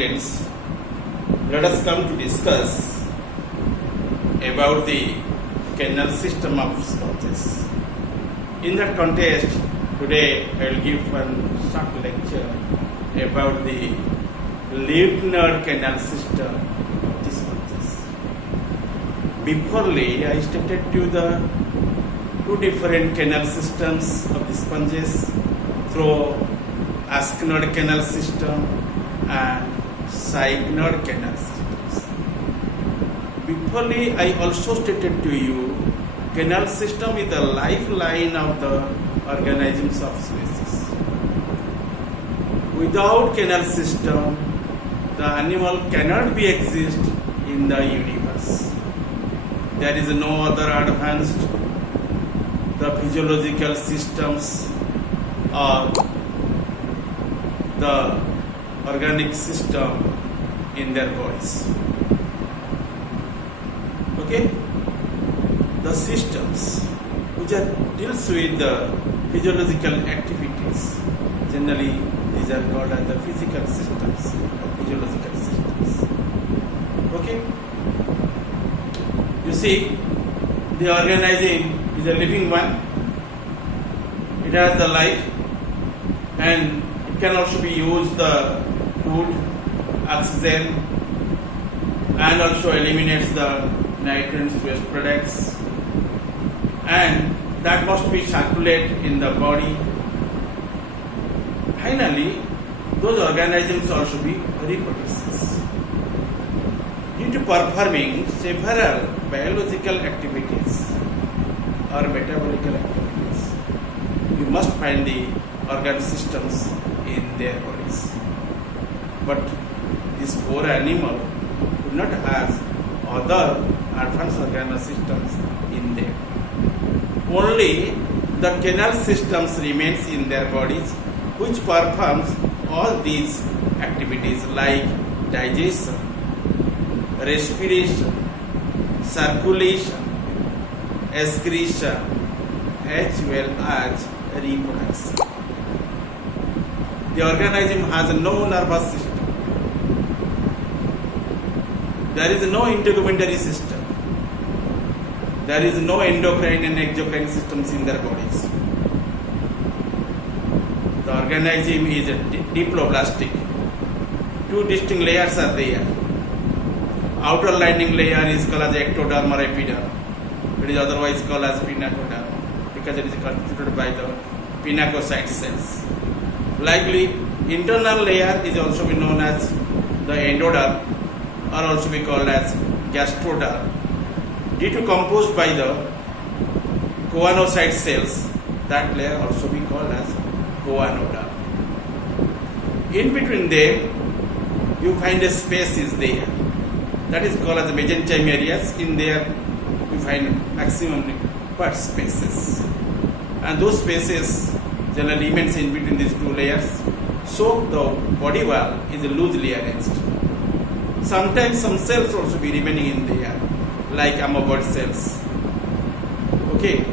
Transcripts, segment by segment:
students, let us come to discuss about the canal system of sponges. In that context, today I will give one short lecture about the lymph node canal system of the sponges. Beforely, I stated to the two different canal systems of the sponges through ascenoid canal system and sycnoid canal systems. Beforely, I also stated to you canal system is the lifeline of the organisms of species. Without canal system, the animal cannot be exist in the universe. There is no other advanced the physiological systems or the organic system in their bodies. Okay? The systems which are deals with the physiological activities, generally these are called as the physical systems or physiological systems. Okay? You see, the organism is a living one. It has the life and it can also be used the food, oxygen, and also eliminates the nitrogen waste products, and that must be circulated in the body. Finally, those organisms also be reproduces. Due to performing several biological activities or metabolical activities, you must find the organ systems in their bodies. But this poor animal do not have other advanced organ systems in them. Only the canal systems remains in their bodies, which performs all these activities like digestion, respiration, circulation, excretion, as well as reproduction. The organism has no nervous system. There is no integumentary system. There is no endocrine and exocrine systems in their bodies. The organism is diploblastic. Two distinct layers are there. Outer lining layer is called as ectoderm or epiderm. It is otherwise called as pinacoderm because it is constituted by the pinacocyte cells. Likely, internal layer is also be known as the endoderm or also be called as gastroderm. Due to composed by the choanocyte cells, that layer also be called as choanoderm. In between them, you find a space is there. That is called as mesenchyme areas. In there, you find maximum part spaces. And those spaces generally remains in between these two layers. So the body wall is loosely arranged. Sometimes some cells also be remaining in there, like amoeboid cells. Okay,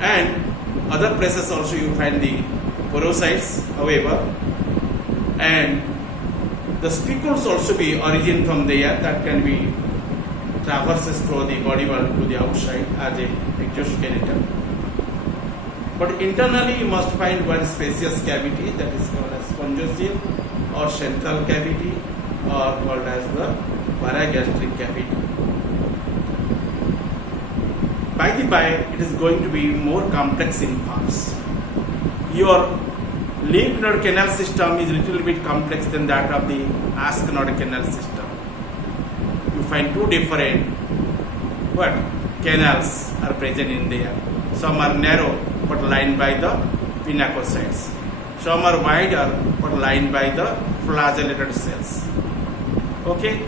and other places also you find the porocytes, however, and the spicules also be origin from there that can be traverses through the body wall to the outside as a exoskeleton. But internally you must find one spacious cavity that is called as spongiosum or central cavity or called as the paragastric cavity. By the by, it is going to be more complex in parts. Your lymph node canal system is a little bit complex than that of the ascenoid canal system. You find two different canals are present in there. Some are narrow but lined by the pinacocytes. Some are wider but lined by the flagellated cells. Okay,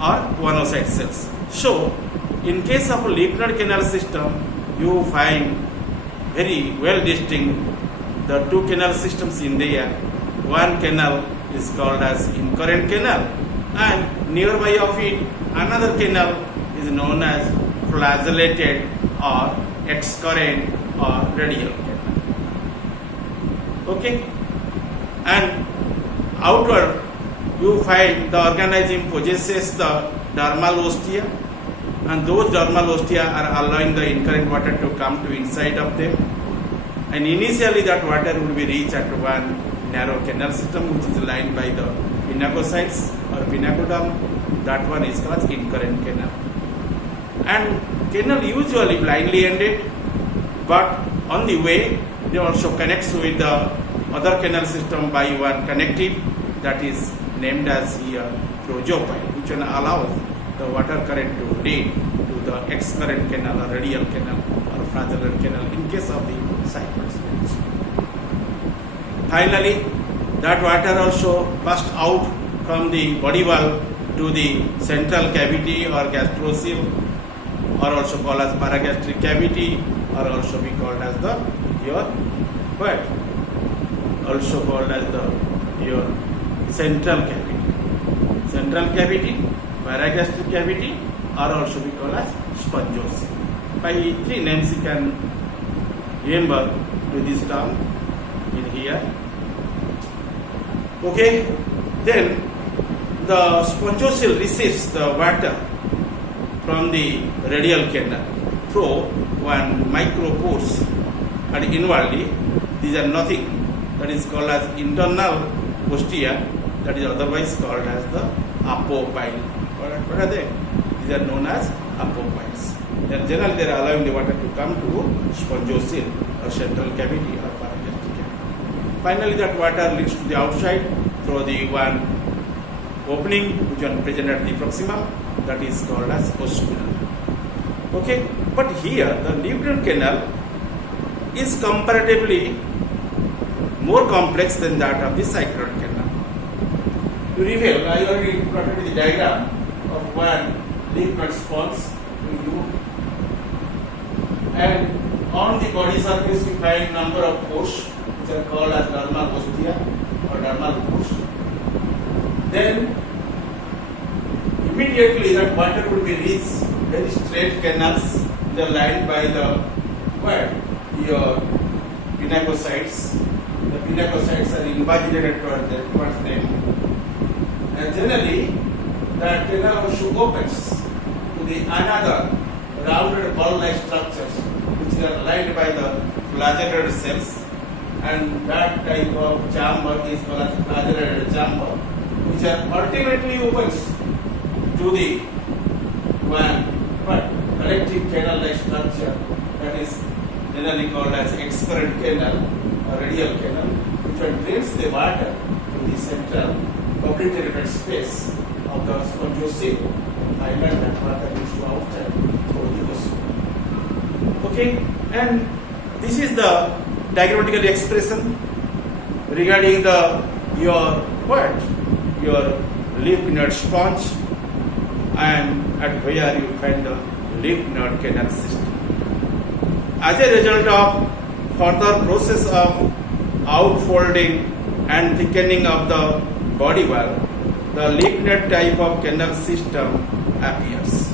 or choanocyte cells. So, in case of lymph node canal system, you find very well distinct the two canal systems in there. One canal is called as incurrent canal, and nearby of it another canal is known as flagellated or excurrent or radial canal. Okay, and outward you find the organism possesses the dermal ostia, and those dermal ostia are allowing the incurrent water to come to inside of them. And initially that water would be reached at one narrow canal system which is lined by the pinacocytes or pinacoderm. That one is called incurrent canal. And canal usually blindly ended, but on the way they also connects with the other canal system by one connective that is named as here projopile, which one allows the water current to lead to the excurrent canal or radial canal or flagellar canal in case of the cycloid spores. Finally, that water also passed out from the body wall to the central cavity or gastrocele, or also called as paragastric cavity, or also be called as the your what? Also called as the your central cavity. Central cavity, paragastric cavity, or also be called as spongiosum. By three names you can remember to this term in here. Okay, then the spongiosum receives the water from the radial canal through one micropores, and inwardly these are nothing, that is called as internal ostia, that is otherwise called as the apopyle. What are they? These are known as apopiles. Then generally they are allowing the water to come to spongiosum or central cavity or paragastric cavity. Finally that water leaks to the outside through the one opening which is present at the proximum, that is called as osculum. Okay, but here the Leukoid canal is comparatively more complex than that of the cycloid canal. To reveal, I already plotted the diagram of one Leukoid sponge to you, and on the body surface we find number of pores which are called as dermal ostia or dermal pores. Then immediately that water will be reached very straight canals which are lined by the what? Your pinacocytes. The pinacocytes are invaginated towards them. And generally that canal also opens to the another rounded ball-like structures which are lined by the flagellated cells, and that type of chamber is called as flagellated chamber, which are ultimately opens to the one collective canal-like structure that is generally called as excurrent canal or radial canal, which one drains the water to the central obliterated space of the spongiosum. Finally that water leads to outside through the osculum. Okay, and this is the diagrammatical expression regarding the your Leukoid sponge, and at where you find the Leukoid canal system. As a result of further process of outfolding and thickening of the body wall, the Leukoid type of canal system appears.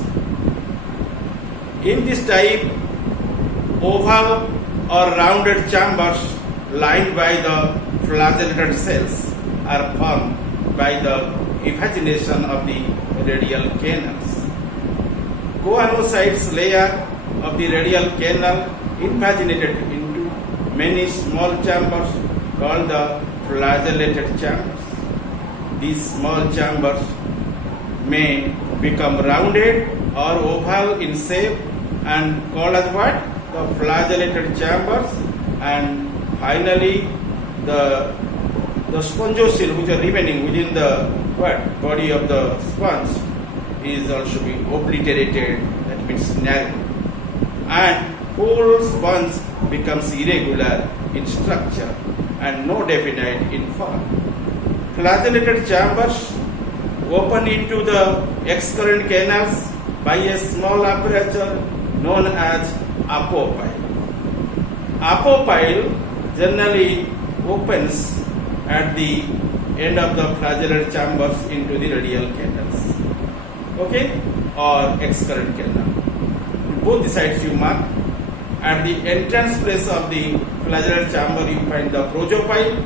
In this type, oval or rounded chambers lined by the flagellated cells are formed by the invagination of the radial canals. Choanocytes layer of the radial canal invaginated into many small chambers called the flagellated chambers. These small chambers may become rounded or oval in shape and called as what? The flagellated chambers, and finally the spongiosum which are remaining within the body of the sponge is also being obliterated, that means narrow, and whole sponge becomes irregular in structure and no definite in form. Flagellated chambers open into the excurrent canals by a small aperture known as apopyle. Apopyle generally opens at the end of the flagellar chambers into the radial canals, okay, or excurrent canal. Both the sides you mark. At the entrance place of the flagellar chamber you find the projopyle,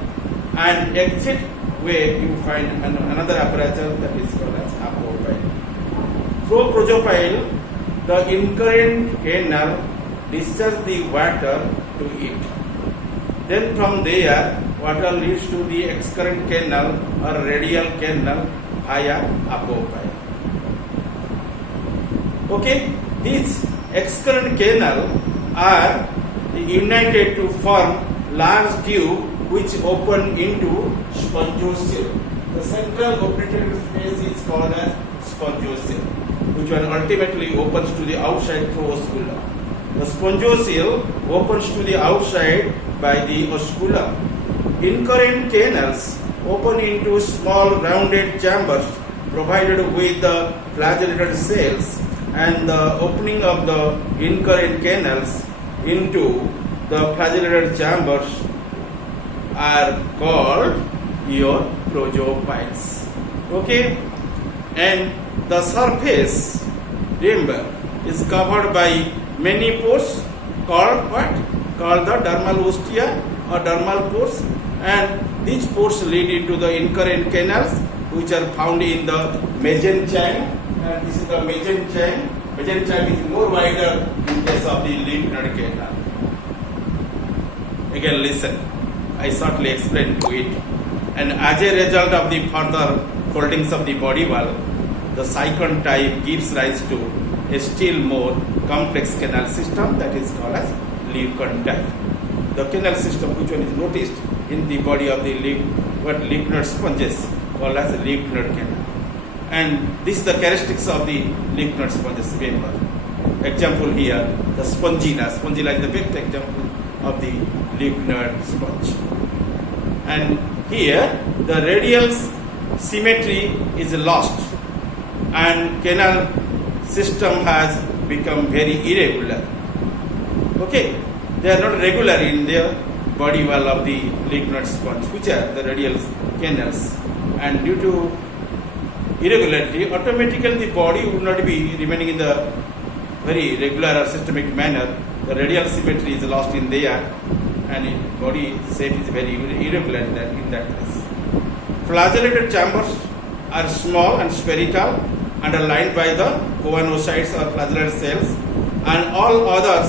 and exit way you find another apparatus that is called as apopyle. Through prosopyle, the incurrent canal discharges the water to it. Then from there, water leads to the excurrent canal or radial canal via apopyle. Okay, these excurrent canal are united to form large tube which open into spongiocele. The central obliterative space is called as spongiocele, which one ultimately opens to the outside through osculum. The spongiocele opens to the outside by the osculum. Incurrent canals open into small rounded chambers provided with the flagellated cells, and the opening of the incurrent canals into the flagellated chambers are called your prosopiles. Okay, and the surface, remember, is covered by many pores called what? Called the dermal ostia or dermal pores, and these pores lead into the incurrent canals which are found in the mesenchyme, and this is the mesenchyme. Mesenchyme is more wider in case of the lymph node canal. Again, listen, I shortly explain to it. And as a result of the further foldings of the body wall, the cyclone type gives rise to a still more complex canal system that is called as Leucon type. The canal system which one is noticed in the body of the lymph node sponges called as lymph node canal. And this is the characteristics of the lymph node sponges. Remember, example here, the spongina. Spongina is the best example of the lymph node sponge. And here the radial symmetry is lost, and canal system has become very irregular. Okay, they are not regular in their body wall of the lymph node sponge, which are the radial canals, and due to irregularity, automatically the body would not be remaining in the very regular or systemic manner. The radial symmetry is lost in there, and body shape is very irregular in that place. Flagellated chambers are small and spherical and are lined by the covanocytes or flagellated cells, and all other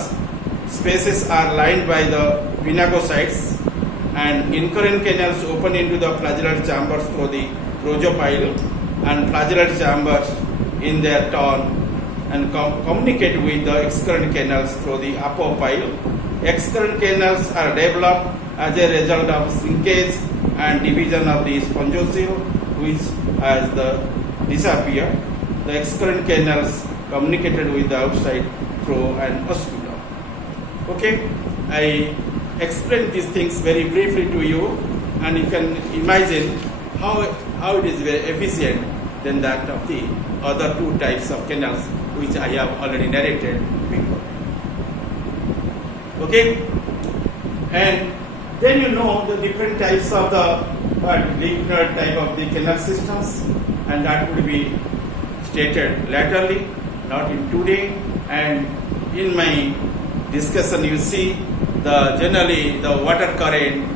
spaces are lined by the pinacocytes, and incurrent canals open into the flagellated chambers through the prosopyle, and flagellated chambers in their turn and communicate with the excurrent canals through the apopyle. Excurrent canals are developed as a result of shrinkage and division of the spongiocele, which has disappeared. The excurrent canals communicated with the outside through an osculum. Okay, I explained these things very briefly to you, and you can imagine how it is very efficient than that of the other two types of canals which I have already narrated before. Okay, and then you know the different types of the lymph node type of the canal systems, and that would be stated laterally, not in today. And in my discussion, you see generally the water current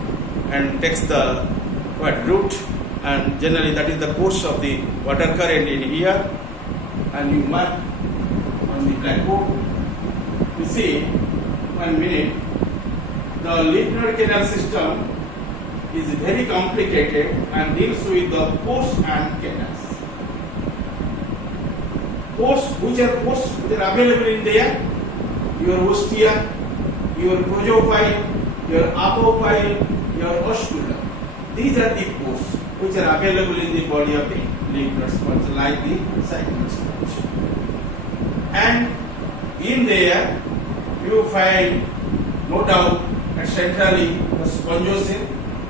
and takes the route, and generally that is the course of the water current in here, and you mark on the blackboard. You see, 1 minute, the lymph node canal system is very complicated and deals with the pores and canals. Pores, which are pores? They are available in there. Your ostia, your prosopyle, your apopyle, your osculum. These are the pores which are available in the body of the lymph node sponge, like the cyclic sponge. And in there, you find, no doubt, that centrally the spongiocele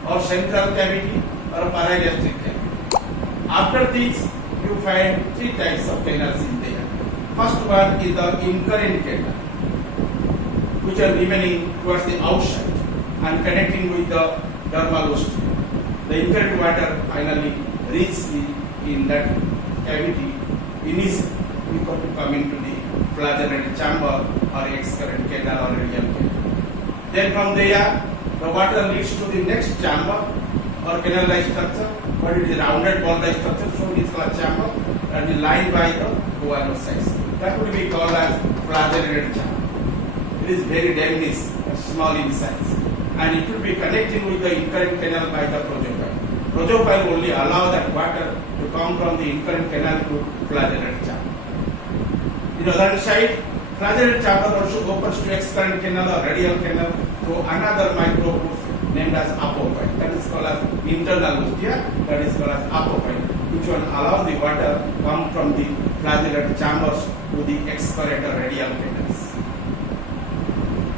or central cavity or paragastric cavity. After this, you find three types of canals in there. First one is the incurrent canal, which are remaining towards the outside and connecting with the dermal ostia. The incurrent water finally reaches in that cavity. Initially, we got to come into the flagellated chamber or excurrent canal or radial canal. Then from there, the water leads to the next chamber or canal-like structure, but it is rounded ball-like structure, so it is called chamber and is lined by the two sides. That would be called as flagellated chamber. It is very dense and small in size, and it will be connecting with the incurrent canal by the projectile. Projectile only allow that water to come from the incurrent canal to flagellated chamber. In the other side, flagellated chamber also opens to excurrent canal or radial canal through another micropore named as apophyte. That is called as internal ostia. That is called as apophyte, which one allows the water come from the flagellated chambers to the excurrent or radial canals.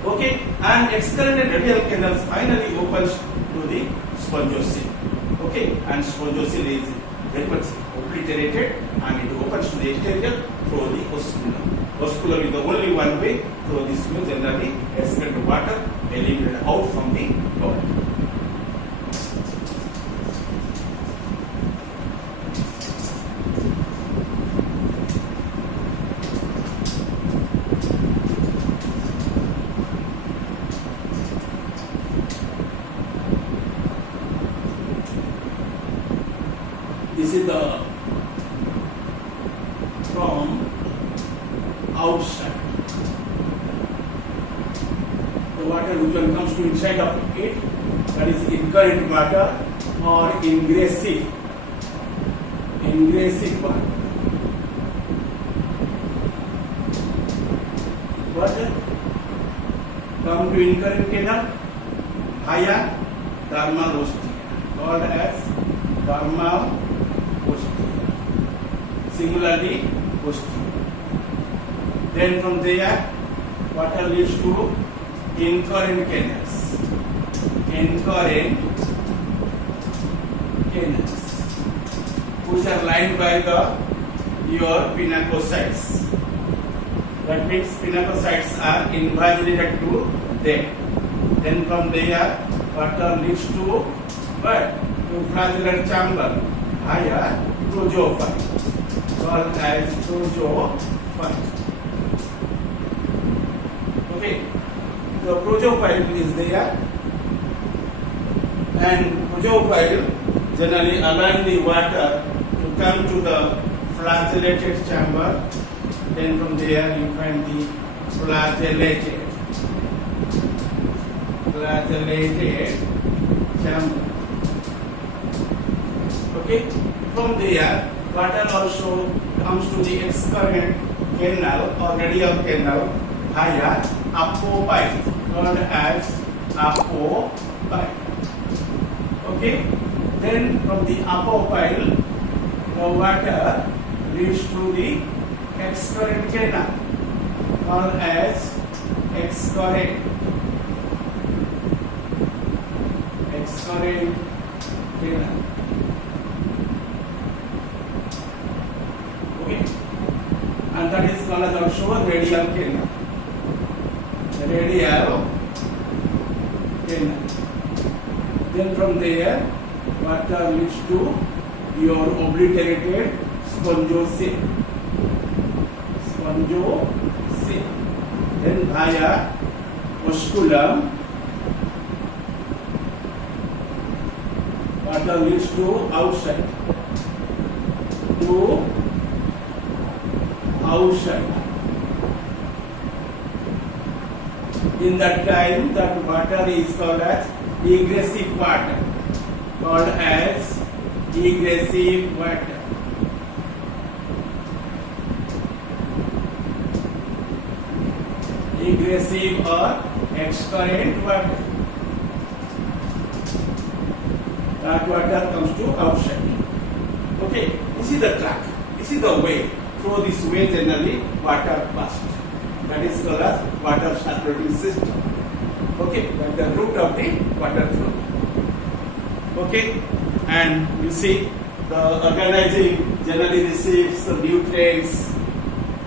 Okay, and excurrent and radial canals finally opens to the spongiocele. Okay, and spongiocele is very much obliterated and it opens to the exterior through the osculum. Osculum is the only one way through this way generally excrete water eliminated out from the body. This is the from outside. The water which one comes to inside of it, that is incurrent water or ingressive water. Water come to incurrent canal via dermal ostia, called as dermal ostia. Similarly, ostia. Then from there, water leads to incurrent canals. Incurrent canals, which are lined by your pinacocytes. That means pinacocytes are invaginated to them. Then from there, water leads to what? To flagellated chamber via protophyte, called as protophyte. Okay, the protophyte is there, and protophyte generally allow the water to come to the flagellated chamber. Then from there you find the flagellated chamber. Okay, from there water also comes to the excurrent canal or radial canal via apophyte, called as apophyte. Okay, then from the apophyte the water leads to the excurrent canal, called as excurrent canal. Okay, and that is called as also radial canal. Then from there, water leads to your obliterated spongiocele. Then via osculum, water leads to outside. In that time, that water is called as egressive water. Egressive or excurrent water. That water comes to outside. Okay, this is the track. This is the way. Through this way generally water passed. That is called as water circulating system. Okay, that's the route of the water flow. Okay, and you see the organism generally receives the nutrients,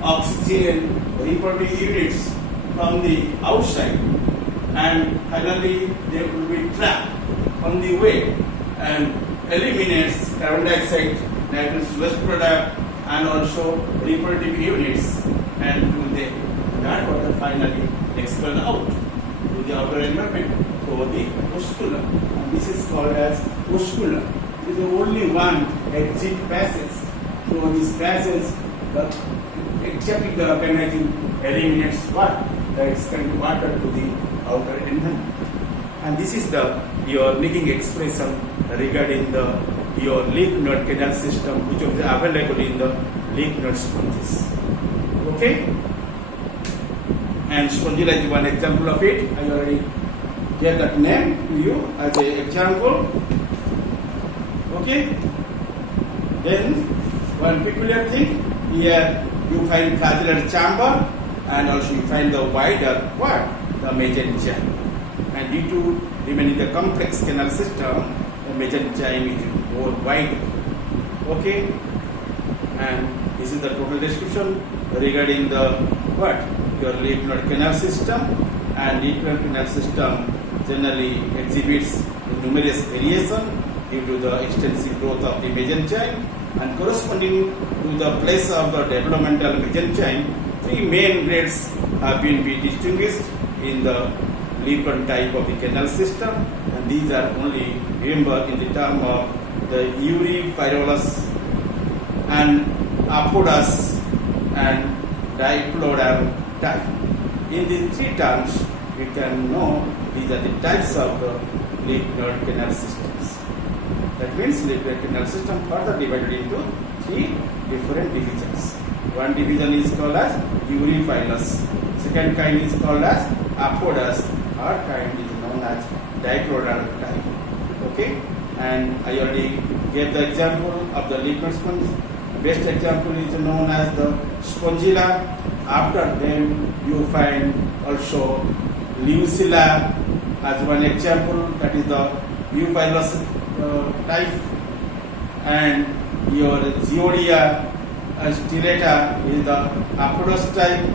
oxygen, reproductive units from the outside, and finally they will be trapped on the way and eliminates carbon dioxide, nitrogen waste product, and also reproductive units, and to that water finally expelled out to the outer environment through go the osculum. And this is called as osculum. It is only one exit passage. So this passage, except the organizing eliminates what? The expelled water to the outer environment. And this is your leaking expression regarding your lymph node canal system, which is available in the lymph node sponges. Okay? And spongilla is one example of it. I already gave that name to you as an example. Okay? Then one peculiar thing, here you find flagellar chamber and also you find the wider what? The mesenchyme. And due to remaining the complex canal system, the mesenchyme is more wider. Okay? And this is the total description regarding the what? Your lymph node canal system. And lymph node canal system generally exhibits numerous variation due to the extensive growth of the mesenchyme, and corresponding to the place of the developmental mesenchyme, three main grades have been distinguished in the lymph node type of the canal system, and these are only remember in the term of the uripyrolus and apodous and diplodal type. In these three terms, we can know these are the types of the lymph node canal systems. That means lymph node canal system further divided into three different divisions. One division is called as uripylus. Second kind is called as apodous. Third kind is known as diplodal type. Okay? And I already gave the example of the lymph node sponge. Best example is known as the spongilla. After them, you find also Leucilla as one example, that is the Euphylus type, and your Ziodia and Stilata is the apodous type,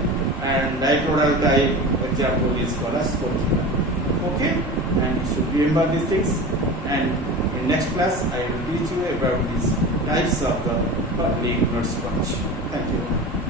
and diplodal type example is called as spongilla. Okay, and you should remember these things. And in next class, I will teach you about these types of the lymph node sponge. Thank you.